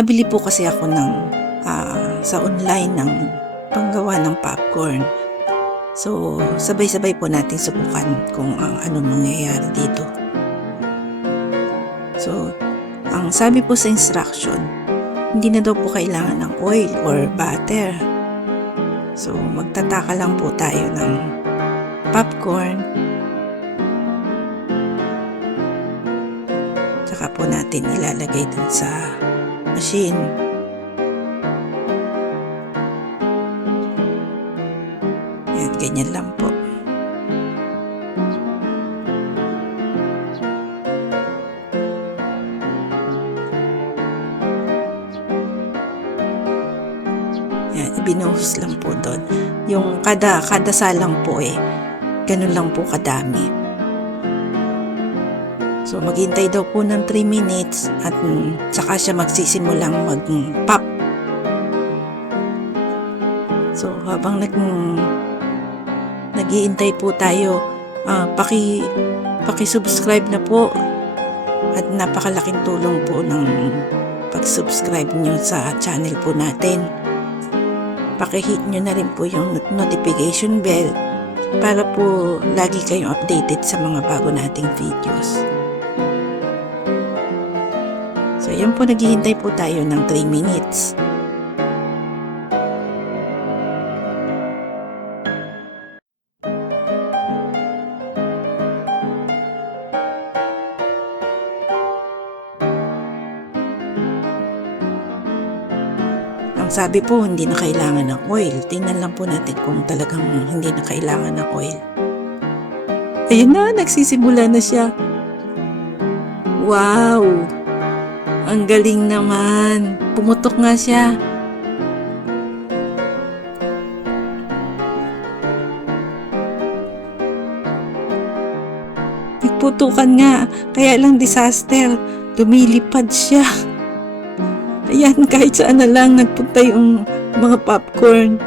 Nakabili po kasi ako ng sa online ng panggawa ng popcorn. So, sabay-sabay po natin subukan kung ano mangyayari dito. So, ang sabi po sa instruction, hindi na daw po kailangan ng oil or butter. So, magtataka lang po tayo ng popcorn. Tsaka po natin ilalagay dun sa machine. Yan, ganyan lang po. Yan, binuhos lang po doon. Yung kada salang po ganun lang po kadami. So, maghintay daw po ng 3 minutes at saka siya magsisimulang mag-pop. So, habang nag-iintay po tayo, paki-subscribe na po at napakalaking tulong po ng pag-subscribe nyo sa channel po natin. Paki-hit nyo na rin po yung notification bell para po lagi kayong updated sa mga bago nating videos. So, yan po, naghihintay po tayo ng 3 minutes. Ang sabi po, hindi na kailangan ng oil. Tingnan lang po natin kung talagang hindi na kailangan ng oil. Ayun na, nagsisimula na siya. Wow! Ang galing naman. Pumutok nga siya. Nagputukan nga. Kaya lang disaster. Lumilipad siya. Ayan, kahit saan na lang nagpunta yung mga popcorn.